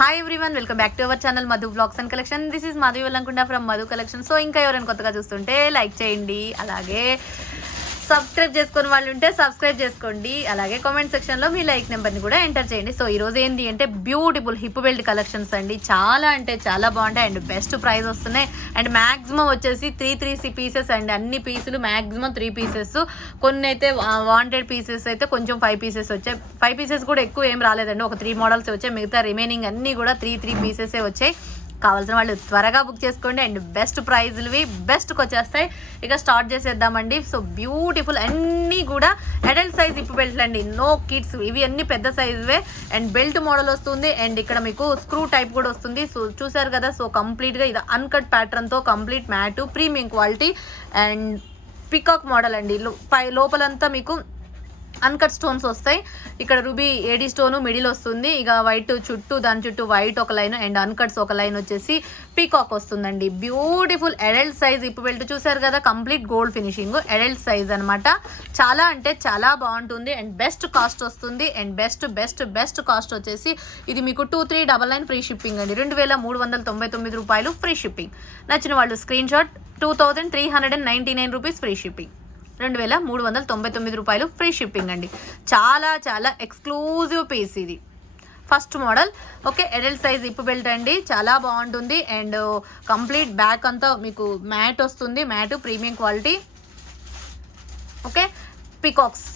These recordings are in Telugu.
Hi everyone, welcome back to our channel Madhu blogs and collection. This is Madhu Vellankunda from Madhu collection. So ఇంకా ఎవరైనా కొత్తగా చూస్తుంటే లైక్ చేయండి, అలాగే సబ్స్క్రైబ్ చేసుకుని వాళ్ళు ఉంటే సబ్స్క్రైబ్ చేసుకోండి, అలాగే కామెంట్ సెక్షన్లో మీ లైక్ నెంబర్ని కూడా ఎంటర్ చేయండి. సో ఈరోజు ఏంటి అంటే బ్యూటిఫుల్ హిప్ బెల్ట్ కలెక్షన్స్ అండి. చాలా అంటే చాలా బాగుంటాయి అండ్ బెస్ట్ ప్రైస్ వస్తున్నాయి. అండ్ మ్యాక్సిమం వచ్చేసి త్రీ పీసెస్ అండి. అన్ని పీసులు మ్యాక్సిమం 3 పీసెస్. కొన్ని అయితే వాంటెడ్ పీసెస్ అయితే కొంచెం 5 పీసెస్ వచ్చాయి. 5 పీసెస్ కూడా ఎక్కువ ఏం రాలేదండి, ఒక 3 మోడల్స్ వచ్చాయి. మిగతా రిమైనింగ్ అన్నీ కూడా 3 పీసెసే వచ్చాయి. కావాల్సిన వాళ్ళు త్వరగా బుక్ చేసుకోండి అండ్ బెస్ట్ ప్రైజ్లువి బెస్ట్కి వచ్చేస్తాయి. ఇక స్టార్ట్ చేసేద్దామండి. సో బ్యూటిఫుల్ అన్నీ కూడా అడల్ట్ సైజ్ ఇప్పు బెల్ట్లు అండి, నో కిడ్స్. ఇవి అన్ని పెద్ద సైజువే అండ్ బెల్ట్ మోడల్ వస్తుంది. అండ్ ఇక్కడ మీకు స్క్రూ టైప్ కూడా వస్తుంది. సో చూసారు కదా, సో కంప్లీట్గా ఇది అన్కట్ ప్యాటర్న్తో complete matte, premium quality and peacock model అండి. లోపలంతా మీకు అన్కట్ స్టోన్స్ వస్తాయి. ఇక్కడ రూబీ ఏడీ స్టోను మిడిల్ వస్తుంది. ఇక వైట్ చుట్టూ, దాని చుట్టూ వైట్ ఒక లైన్ అండ్ అన్కట్స్ ఒక లైన్ వచ్చేసి పీకాక్ వస్తుందండి. Beautiful adult size hip belt చూసారు కదా, complete gold finishing adult size అనమాట. చాలా అంటే చాలా బాగుంటుంది అండ్ బెస్ట్ కాస్ట్ వస్తుంది. అండ్ బెస్ట్ కాస్ట్ వచ్చేసి ఇది మీకు 2399 ఫ్రీ షిప్పింగ్ అండి. 2399 రూపాయలు ఫ్రీ షిప్పింగ్. నచ్చిన వాళ్ళు screen shot. 2399 rupees free shipping. 2399 రూపాయలు ఫ్రీ షిప్పింగ్ అండి. చాలా చాలా ఎక్స్క్లూజివ్ పీస్ ఇది. First model okay, adult size hip belt అండి, చాలా బాగుంటుంది. అండ్ కంప్లీట్ బ్యాక్ అంతా మీకు మ్యాట్ వస్తుంది, mat premium quality. Okay, peacocks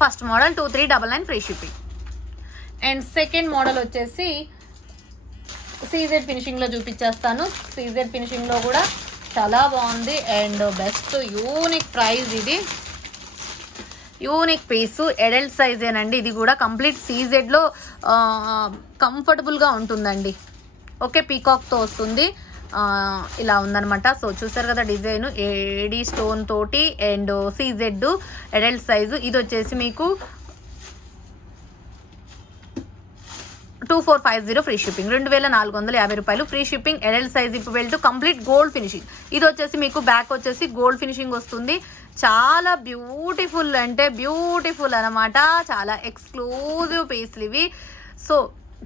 first model 2399 free shipping. And second model వచ్చేసి సీజెడ్ ఫినిషింగ్లో చూపించేస్తాను. సీజెడ్ ఫినిషింగ్లో కూడా చాలా బాగుంది అండ్ బెస్ట్ యూనిక్ ప్రైస్. ఇది యూనిక్ పీసు, అడల్ట్ సైజేనండి. ఇది కూడా కంప్లీట్ సీజెడ్లో కంఫర్టబుల్గా ఉంటుందండి. ఓకే, పీకాక్తో వస్తుంది. ఇలా ఉందనమాట. సో చూసారు కదా డిజైన్, ఏడీ స్టోన్ తోటి అండ్ సీజెడ్ అడల్ట్ సైజు. ఇది వచ్చేసి మీకు 2450 ఫ్రీ షిప్పింగ్. 2450 రూపాయలు free shipping. Adult size hip belt complete gold finishing. ఇది వచ్చేసి మీకు బ్యాక్ వచ్చేసి గోల్డ్ ఫినిషింగ్ వస్తుంది. చాలా బ్యూటిఫుల్ అంటే బ్యూటిఫుల్ అనమాట. చాలా ఎక్స్క్లూజివ్ పీస్లు ఇవి. సో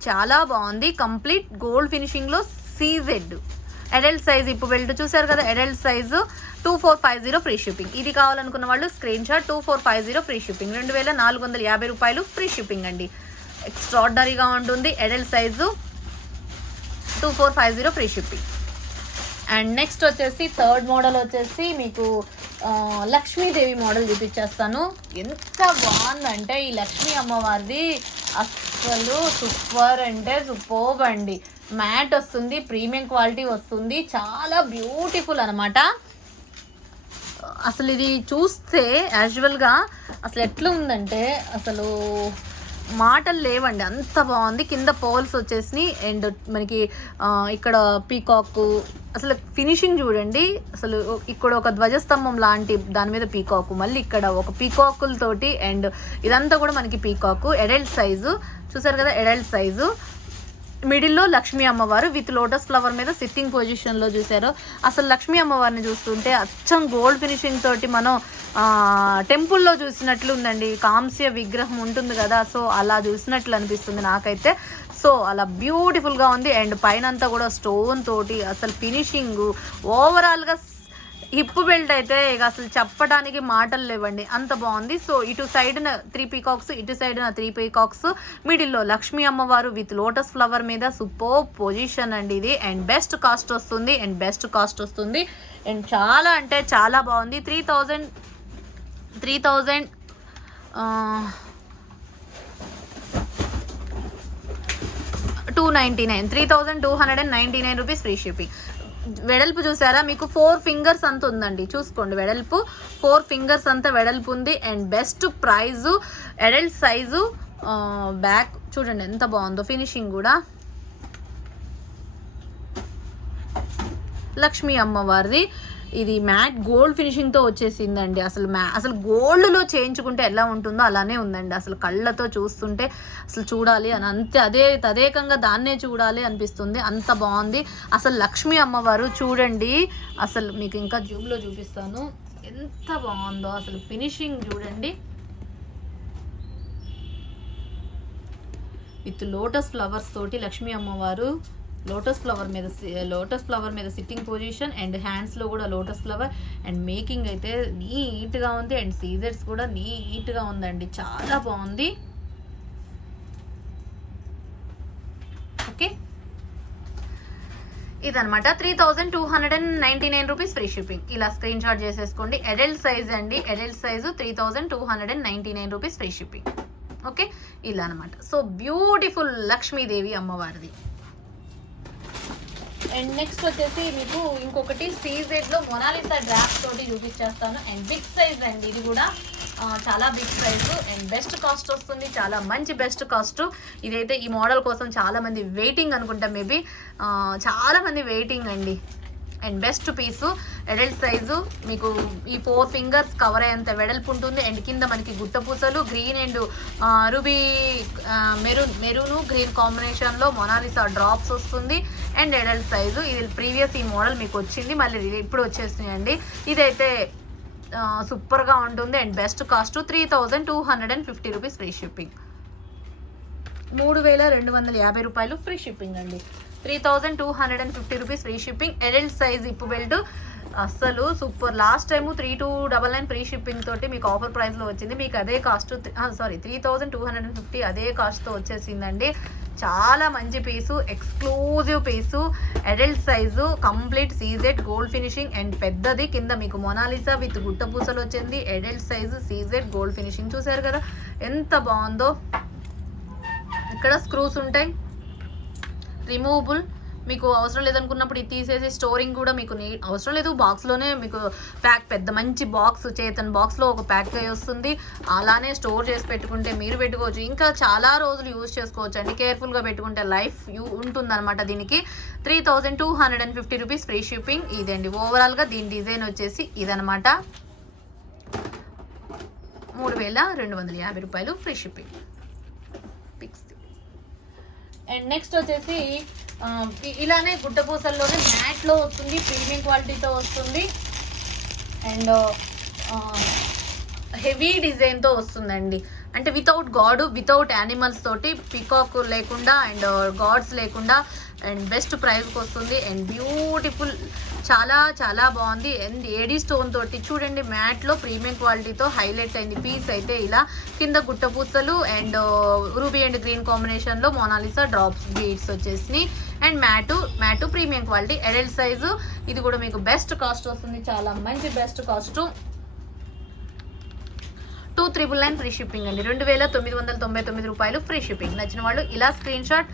చాలా బాగుంది, కంప్లీట్ గోల్డ్ ఫినిషింగ్లో CZ adult size hip belt చూసారు కదా, అడల్ట్ సైజు 2450 ఫ్రీ షిప్పింగ్. ఇది కావాలనుకున్న వాళ్ళు స్క్రీన్ షాట్. 2450 free shipping. 2450 రూపాయలు ఫ్రీ షిప్పింగ్ అండి. ఎక్స్ట్రాడినరీగా ఉంటుంది. Adult size 2450 free shipping. And next వచ్చేసి థర్డ్ మోడల్ వచ్చేసి మీకు లక్ష్మీదేవి మోడల్ చూపించేస్తాను. ఎంత బాగుందంటే ఈ లక్ష్మీ అమ్మవారిది అసలు సూపర్ అంటే సూపర్బ్ అండి. మ్యాట్ వస్తుంది, ప్రీమియం క్వాలిటీ వస్తుంది, చాలా బ్యూటిఫుల్ అనమాట. అసలు ఇది చూస్తే యాజువల్గా అసలు ఎట్లా ఉందంటే అసలు మాటలు లేవండి, అంత బాగుంది. కింద పోల్స్ వచ్చేసి అండ్ మనకి ఇక్కడ పీకాక్, అసలు ఫినిషింగ్ చూడండి. అసలు ఇక్కడ ఒక ధ్వజస్తంభం లాంటి దాని మీద పీకాక్, మళ్ళీ ఇక్కడ ఒక పీకాకులతోటి అండ్ ఇదంతా కూడా మనకి పీకాక్. అడల్ట్ సైజు చూసారు కదా, అడల్ట్ సైజు. మిడిల్లో లక్ష్మీ అమ్మవారు విత్ లోటస్ ఫ్లవర్ మీద సిట్టింగ్ పొజిషన్లో చూసారు. అసలు లక్ష్మీ అమ్మవారిని చూస్తుంటే అచ్చం గోల్డ్ ఫినిషింగ్ తోటి మనం టెంపుల్లో చూసినట్లు ఉందండి. కాంస్య విగ్రహం ఉంటుంది కదా, సో అలా చూసినట్లు అనిపిస్తుంది నాకైతే. సో అలా బ్యూటిఫుల్గా ఉంది అండ్ పైన అంతా కూడా స్టోన్ తోటి అసలు ఫినిషింగ్ ఓవరాల్గా హిప్ బెల్ట్ అయితే ఇక అసలు చెప్పడానికి మాటలు లేవండి, అంత బాగుంది. సో ఇటు సైడ్న 3 పీకాక్స్, ఇటు సైడ్న 3 పీకాక్స్, మిడిల్లో లక్ష్మీ అమ్మవారు విత్ లోటస్ ఫ్లవర్ మీద సూపర్ పొజిషన్ అండి ఇది. అండ్ బెస్ట్ కాస్ట్ వస్తుంది అండ్ చాలా అంటే చాలా బాగుంది. 3299 రూపీస్ ఫ్రీ షిప్పింగ్. వెడల్పు చూసారా, మీకు 4 ఫింగర్స్ అంత ఉందండి, చూసుకోండి. వెడల్పు 4 ఫింగర్స్ అంతా వెడల్పు ఉంది and best price. Adult size back చూడండి ఎంత బాగుందో, ఫినిషింగ్ కూడా లక్ష్మీ అమ్మవారిది. ఇది మ్యాట్ గోల్డ్ ఫినిషింగ్తో వచ్చేసిందండి. అసలు గోల్డ్లో చేయించుకుంటే ఎలా ఉంటుందో అలానే ఉందండి. అసలు కళ్ళతో చూస్తుంటే అసలు చూడాలి అని అంతే, తదేకంగా దాన్నే చూడాలి అనిపిస్తుంది, అంత బాగుంది. అసలు లక్ష్మీ అమ్మవారు చూడండి, అసలు మీకు ఇంకా జూమ్లో చూపిస్తాను ఎంత బాగుందో. అసలు ఫినిషింగ్ చూడండి, విత్ లోటస్ ఫ్లవర్స్ తోటి లక్ష్మీ అమ్మవారు లోటస్ ఫ్లవర్ మీద సిట్టింగ్ పొజిషన్ అండ్ హ్యాండ్స్లో కూడా లోటస్ ఫ్లవర్ అండ్ మేకింగ్ అయితే నీట్గా ఉంది అండ్ సీజర్స్ కూడా నీట్గా ఉందండి, చాలా బాగుంది. ఓకే, ఇదనమాట 3299 రూపీస్ ఫ్రీ షిప్పింగ్. ఇలా స్క్రీన్ షాట్ చేసేసుకోండి. అడల్ట్ సైజ్ అండి, adult size 3299 rupees free shipping. Okay, ఇలా అనమాట. సో బ్యూటిఫుల్ లక్ష్మీదేవి అమ్మవారిది. అండ్ నెక్స్ట్ వచ్చేసి మీకు ఇంకొకటి సీజెడ్లో మొనాలిసా డ్రాఫ్ట్ తోటి చూపించేస్తాను. అండ్ బిగ్ సైజ్ అండి, ఇది కూడా చాలా big size and best cost వస్తుంది, చాలా మంచి బెస్ట్ కాస్ట్. ఇదైతే ఈ మోడల్ కోసం చాలామంది వెయిటింగ్ అనుకుంటా, మేబీ చాలామంది వెయిటింగ్ అండి. And best piece, adult size, మీకు ఈ 4 ఫింగర్స్ కవర్ అయ్యేంత వెడల్పు ఉంటుంది. అండ్ కింద మనకి గుట్టపూసలు green and ruby maroon green కాంబినేషన్లో మొనాలిసా డ్రాప్స్ వస్తుంది. అండ్ అడల్ట్ సైజు, ఇది ప్రీవియస్ ఈ మోడల్ మీకు వచ్చింది, మళ్ళీ ఇప్పుడు వచ్చేసినాయండి. ఇదైతే సూపర్గా ఉంటుంది and best cost 3250 rupees free shipping. 3250 రూపాయలు ఫ్రీ షిప్పింగ్ అండి. 3250 rupees free shipping. Adult size hip belt అస్సలు super. Last time 3299 free shipping తోటి మీకు ఆఫర్ ప్రైస్లో వచ్చింది. మీకు అదే కాస్ట్ 3250 అదే కాస్ట్తో వచ్చేసిందండి. చాలా మంచి piece, exclusive piece, adult size, complete CZ gold finishing and పెద్దది. కింద మీకు మొనాలిసా విత్ గుట్ట పూసలు వచ్చింది. Adult size CZ gold finishing, చూసారు కదా ఎంత బాగుందో. ఇక్కడ స్క్రూస్ ఉంటాయి, రిమూవబుల్. మీకు అవసరం లేదనుకున్నప్పుడు ఇది తీసేసి స్టోరింగ్ కూడా మీకు అవసరం లేదు, బాక్స్లోనే మీకు ప్యాక్, పెద్ద మంచి బాక్స్ చేతన్ బాక్స్లో ఒక ప్యాక్ అయ్యి వస్తుంది. అలానే స్టోర్ చేసి పెట్టుకుంటే మీరు పెట్టుకోవచ్చు, ఇంకా చాలా రోజులు యూజ్ చేసుకోవచ్చు అండి. కేర్ఫుల్గా పెట్టుకుంటే లైఫ్ ఉంటుందన్నమాట. దీనికి 3250 రూపీస్ ఫ్రీ షిప్పింగ్. ఇదండి ఓవరాల్గా దీని డిజైన్ వచ్చేసి ఇదనమాట. 3250 రూపాయలు ఫ్రీ షిప్పింగ్. అండ్ నెక్స్ట్ వచ్చేసి ఇలానే గుట్టపూసల్లోనే మ్యాట్లో వస్తుంది, ప్రీమియం క్వాలిటీతో వస్తుంది అండ్ హెవీ డిజైన్తో వస్తుందండి. అంటే వితౌట్ యానిమల్స్ తోటి, పికాక్ లేకుండా అండ్ గాడ్స్ లేకుండా అండ్ బెస్ట్ ప్రైస్కి వస్తుంది అండ్ బ్యూటిఫుల్, చాలా చాలా బాగుంది. అండ్ ఏడీ స్టోన్ తోటి చూడండి, మ్యాట్లో ప్రీమియం క్వాలిటీతో హైలైట్ అయింది పీస్ అయితే. ఇలా కింద గుట్టపూసలు అండ్ రూబీ అండ్ గ్రీన్ కాంబినేషన్లో మొనాలిసా డ్రాప్స్ బీడ్స్ వచ్చేసినాయి and mat premium quality. Adult size, ఇది కూడా మీకు బెస్ట్ కాస్ట్ వస్తుంది, చాలా మంచి బెస్ట్ కాస్ట్. 2999 ఫ్రీ షిప్పింగ్ అండి. 2999 రూపాయలు ఫ్రీ షిప్పింగ్. నచ్చిన వాళ్ళు ఇలా స్క్రీన్ షాట్.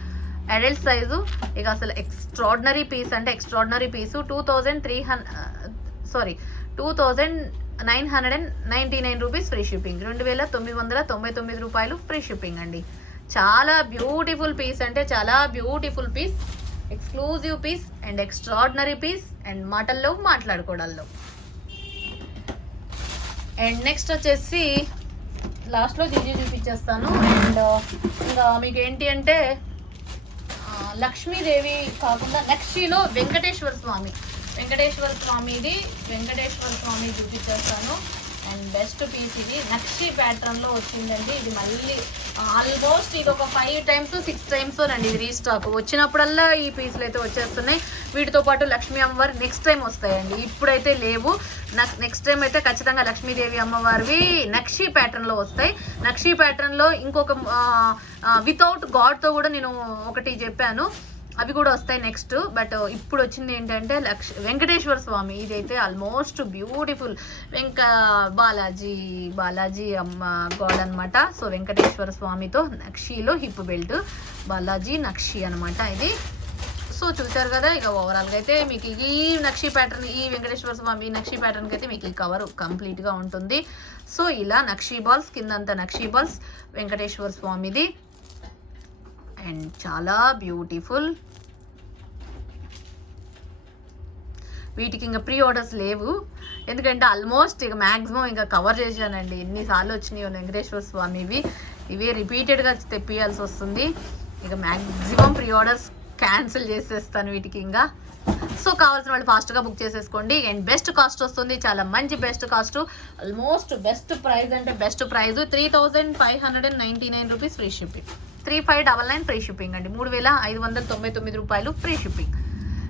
అడల్ట్ సైజు, ఇక అసలు ఎక్స్ట్రాడినరీ పీస్ అంటే ఎక్స్ట్రాడినరీ పీసు. 2999 రూపీస్ ఫ్రీ షిప్పింగ్. 2999 రూపాయలు ఫ్రీ షిప్పింగ్ అండి. చాలా బ్యూటిఫుల్ పీస్ అంటే చాలా beautiful piece, exclusive piece and extraordinary piece and మాటల్లో మాట్లాడుకోవడాల్లో. అండ్ నెక్స్ట్ వచ్చేసి లాస్ట్లో జీజీ చూపించేస్తాను. అండ్ ఇంకా మీకు ఏంటి అంటే లక్ష్మీదేవి కాకుండా నక్షిలో వెంకటేశ్వర స్వామి చూపించేస్తాను. అండ్ బెస్ట్ పీస్ ఇది నక్షి ప్యాటర్న్లో వచ్చిందండి. ఇది మళ్ళీ ఆల్మోస్ట్ ఇది ఒక 5 times 6 times అండి ఇది రీస్టాక్. వచ్చినప్పుడల్లా ఈ పీసులు అయితే వచ్చేస్తున్నాయి. వీటితో పాటు లక్ష్మీ అమ్మవారి నెక్స్ట్ టైం వస్తాయండి, ఇప్పుడైతే లేవు. నెక్స్ట్ టైం అయితే ఖచ్చితంగా లక్ష్మీదేవి అమ్మవారివి నక్షి ప్యాటర్న్లో వస్తాయి. నక్షి ప్యాటర్న్లో ఇంకొక వితౌట్ గాడ్తో కూడా నేను ఒకటి చెప్పాను, అవి కూడా వస్తాయి నెక్స్ట్. బట్ ఇప్పుడు వచ్చింది ఏంటంటే వెంకటేశ్వర స్వామి. ఇదైతే ఆల్మోస్ట్ బ్యూటిఫుల్ బాలాజీ అమ్మ గాడ్ అనమాట. సో వెంకటేశ్వర స్వామితో నక్షిలో హిప్ బెల్ట్, బాలాజీ నక్షి అనమాట ఇది. సో చూసారు కదా, ఇక ఓవరాల్గా అయితే మీకు ఈ నక్షి ప్యాటర్న్, ఈ వెంకటేశ్వర స్వామి నక్షి ప్యాటర్న్కి అయితే మీకు ఈ కవర్ కంప్లీట్గా ఉంటుంది. సో ఇలా నక్షి బాల్స్, కిందంతా నక్షి బాల్స్ వెంకటేశ్వర స్వామిది అండ్ చాలా బ్యూటిఫుల్. వీటికి ఇంకా ప్రీ ఆర్డర్స్ లేవు, ఎందుకంటే ఆల్మోస్ట్ ఇక మ్యాక్సిమం ఇంకా కవర్ చేశానండి. ఎన్నిసార్లు వచ్చినాయి వెంకటేశ్వర స్వామివి, ఇవే రిపీటెడ్గా తెప్పియాల్సి వస్తుంది. ఇక మ్యాక్సిమం ప్రీ ఆర్డర్స్ క్యాన్సిల్ చేసేస్తాను వీటికి ఇంకా. సో కావాల్సిన వాళ్ళు ఫాస్ట్గా బుక్ చేసేసుకోండి. అండ్ బెస్ట్ కాస్ట్ వస్తుంది, చాలా మంచి best cost. Almost best price అంటే best price 3599 rupees free shipping. 3599 free shipping అండి. 3599 రూపాయలు ఫ్రీ షిప్పింగ్.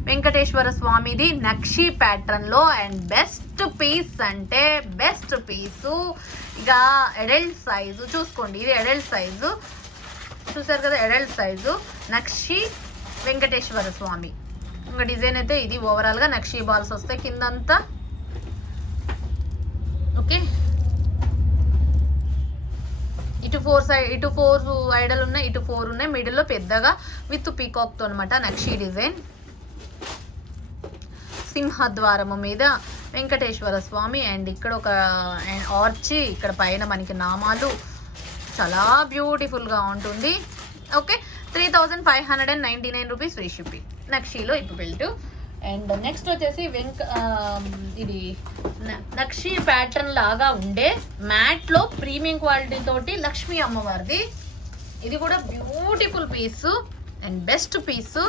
వెంకటేశ్వర స్వామిది నక్షి ప్యాటర్న్లో అండ్ బెస్ట్ పీస్ అంటే బెస్ట్ పీసు. ఇక అడల్ట్ సైజు చూసుకోండి, ఇది అడల్ట్ సైజు చూసారు కదా, అడల్ట్ సైజు నక్షి వెంకటేశ్వర స్వామి. ఇంకా డిజైన్ అయితే ఇది ఓవరాల్గా నక్షి బాల్స్ వస్తాయి కిందంతా. ఓకే, ఇటు 4 ఐడల్ ఉన్నాయి, ఇటు 4 ఉన్నాయి, మిడిల్లో పెద్దగా విత్ పీకాక్తో అనమాట నక్షి డిజైన్. సింహద్వారము మీద వెంకటేశ్వర స్వామి అండ్ ఇక్కడ ఒక ఆర్చి, ఇక్కడ పైన మనకి నామాలు, చాలా బ్యూటిఫుల్గా ఉంటుంది. ఓకే, 3599 రూపీస్ ఫ్రీ షిప్పింగ్ నక్షిలో ఇప్పు బెల్ట్. అండ్ నెక్స్ట్ వచ్చేసి ఇది నక్షి ప్యాటర్న్ లాగా ఉండే మ్యాట్లో ప్రీమియం క్వాలిటీ తోటి లక్ష్మీ అమ్మవారిది. ఇది కూడా beautiful piece and best piece,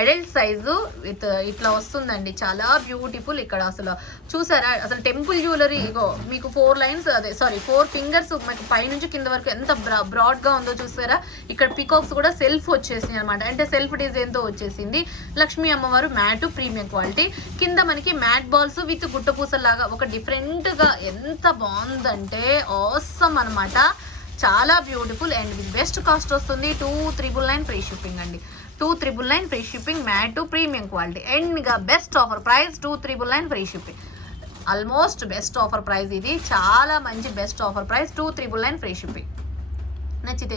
adult size with ఇట్లా వస్తుందండి, చాలా బ్యూటిఫుల్. ఇక్కడ అసలు చూసారా, అసలు టెంపుల్ జ్యువెలరీ ఇగో మీకు 4 ఫింగర్స్ మీకు పైనుంచి కింద వరకు ఎంత బ్రాడ్గా ఉందో చూసారా. ఇక్కడ పికాక్స్ కూడా సెల్ఫ్ వచ్చేసింది అనమాట, అంటే సెల్ఫ్ డిజైన్తో వచ్చేసింది. లక్ష్మీ అమ్మవారు మ్యాట్ ప్రీమియం క్వాలిటీ, కింద మనకి మ్యాట్ బాల్స్ విత్ గుట్టపూసలాగా ఒక డిఫరెంట్గా ఎంత బాగుందంటే ఆసమ్ అనమాట, చాలా beautiful. And with best cost వస్తుంది 2399 ఫ్రీ షిప్పింగ్ అండి. 2399 free shipping, matte premium quality. And ఇక best offer price 2399 free shipping. Almost best offer price ఇది, చాలా మంచి best offer price 2399 free shipping. నచ్చితే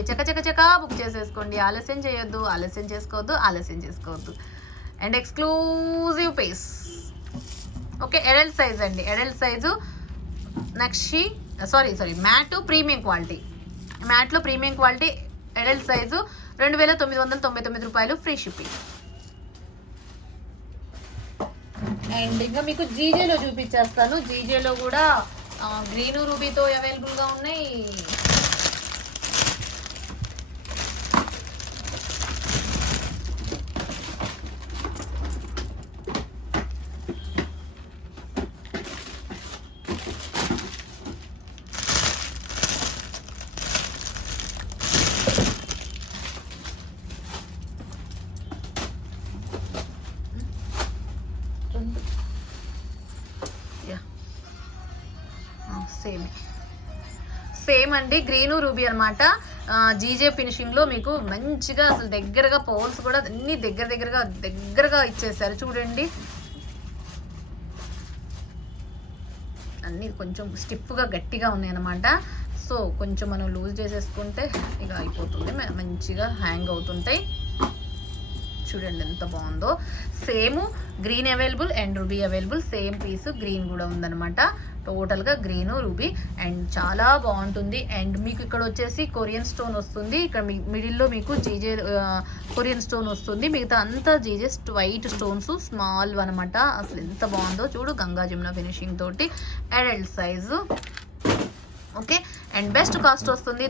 చక బుక్ చేసేసుకోండి, ఆలస్యం చేసుకోవద్దు. అండ్ exclusive piece. Okay, adult size అండి, అడల్ట్ సైజు నక్షి మ్యాట్ ప్రీమియం క్వాలిటీ, మ్యాట్లో ప్రీమియం క్వాలిటీ అడల్ట్ సైజు 2999 రూపాయలు ఫ్రీ షిప్పింగ్. అండ్ ఇంకా మీకు జీజేలో చూపించేస్తాను. జీజేలో కూడా గ్రీను రూబీతో అవైలబుల్గా ఉన్నాయి. సేమ్ అండి, గ్రీను రూబీ అనమాట. జీజే ఫినిషింగ్లో మీకు మంచిగా అసలు దగ్గరగా పోల్స్ కూడా అన్ని దగ్గరగా ఇచ్చేసారు చూడండి. అన్నీ కొంచెం స్టిఫ్గా గట్టిగా ఉన్నాయి అనమాట. సో కొంచెం మనం లూజ్ చేసేసుకుంటే ఇక అయిపోతుంది, మంచిగా హ్యాంగ్ అవుతుంటాయి. చూడండి ఎంత బాగుందో. Same green available and ruby available, same piece green కూడా ఉందన్నమాట. టోటల్గా గ్రీను రూబీ అండ్ చాలా బాగుంటుంది. అండ్ మీకు ఇక్కడ వచ్చేసి కొరియన్ స్టోన్ వస్తుంది, ఇక్కడ మిడిల్లో మీకు జీజే కొరియన్ స్టోన్ వస్తుంది, మిగతా అంతా జీజే వైట్ స్టోన్స్ స్మాల్ అనమాట. అసలు ఎంత బాగుందో చూడు, గంగా జమున ఫినిషింగ్ తోటి adult size. Okay, and best cost వస్తుంది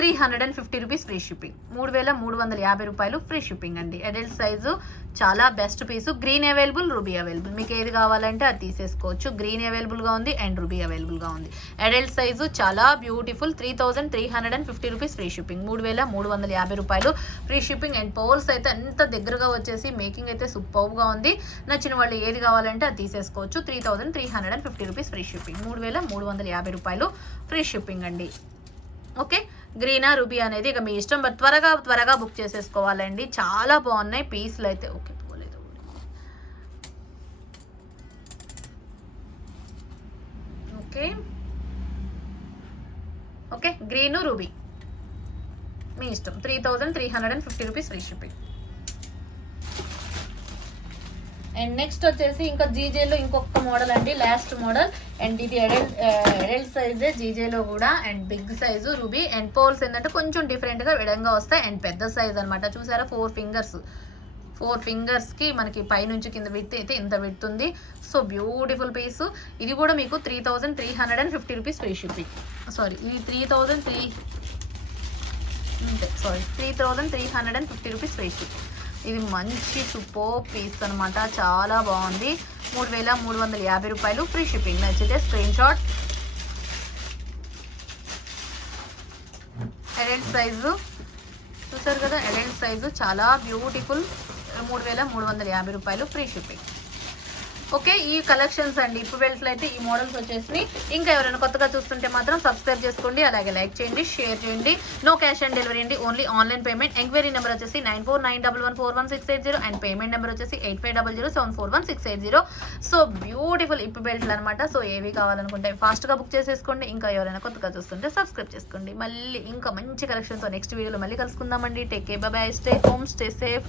3350 రూపీస్ ఫ్రీ షిప్పింగ్. 3350 రూపాయలు ఫ్రీ షిప్పింగ్ అండి. అడల్ట్ సైజు చాలా బెస్ట్ పీసు, గ్రీన్ అవైలబుల్, రూబీ అవైలబుల్, మీకు ఏది కావాలంటే అది తీసేసుకోవచ్చు. గ్రీన్ అవైలబుల్గా ఉంది అండ్ రూబీ అవైలబుల్గా ఉంది. అడల్ట్ సైజు చాలా బ్యూటిఫుల్, 3350 రూపీస్ ఫ్రీ షిప్పింగ్. 3350 రూపాయలు ఫ్రీ షిప్పింగ్. అండ్ పోల్స్ అయితే అంత దగ్గరగా వచ్చేసి మేకింగ్ అయితే సూపర్గా ఉంది. నచ్చిన వాళ్ళు ఏది కావాలంటే అది తీసేసుకోవచ్చు. 3350 రూపీస్ ఫ్రీ షిప్పింగ్. 3350 రూపాయలు ఫ్రీ షిప్పింగ్ అండి. ఓకే, గ్రీనా రూబీ అనేది ఇక మీ ఇష్టం, బట్ త్వరగా బుక్ చేసేసుకోవాలండి, చాలా బాగున్నాయి పీస్లు అయితే. ఓకే, పోలేదు. ఓకే, గ్రీను రూబీ మీ ఇష్టం. 3350 rupees free shipping. And next వచ్చేసి ఇంకా జీజేలో ఇంకొక మోడల్ అండి, లాస్ట్ మోడల్. అండ్ ఇది అడల్ట్ సైజే జీజేలో కూడా, and big size ruby. And పోల్స్ ఏంటంటే కొంచెం డిఫరెంట్గా విడంగా వస్తాయి అండ్ పెద్ద సైజ్ అనమాట. చూసారా, 4 ఫింగర్స్కి మనకి పైనుంచి కింద విడ్త్ అయితే ఇంత విడుతుంది. సో బ్యూటిఫుల్ పీసు. ఇది కూడా మీకు 3350 రూపీస్ ఫ్రీ షిప్పింగ్. ఇది 3350 రూపీస్ ఫ్రీ షిప్పింగ్. ఇది మంచి సూపర్ పీస్ అనమాట, చాలా బాగుంది. 3350 రూపాయలు ఫ్రీ షిప్పింగ్. నచ్చితే స్క్రీన్ షాట్ అడల్ట్ సైజు చూసారు కదా, అడల్ట్ సైజు చాలా బ్యూటిఫుల్. 3350 రూపాయలు, ఫ్రీ షిప్పింగ్. ఓకే, ఈ కలెక్షన్స్ అండి. ఇప్పుడు బెల్ట్లో అయితే ఈ మోడల్స్ వచ్చేసి. ఇంకా ఎవరైనా కొత్తగా చూస్తుంటే మాత్రం సబ్స్క్రైబ్ చేసుకోండి, అలాగే లైక్ చేయండి, షేర్ చేయండి. నో క్యాష్ ఆన్ డెలివరీ అండి, only online payment. Enquiry number వచ్చేసి 9491141680 అండ్ పేమెంట్ నెంబర్ వచ్చేసి 8500741680. సో బ్యూటిఫుల్ ఇప్పు బెల్ట్లు అనమాట. సో ఏవి కావాలనుకుంటే ఫాస్ట్గా బుక్ చేసేసుకోండి. ఇంకా ఎవరైనా కొత్తగా చూస్తుంటే సబ్స్క్రైబ్ చేసుకోండి. మళ్ళీ ఇంకా మంచి కలెక్షన్తో నెక్స్ట్ వీడియోలో మళ్ళీ కలుసుకుందామండి. Take care, bye bye, stay home, stay safe.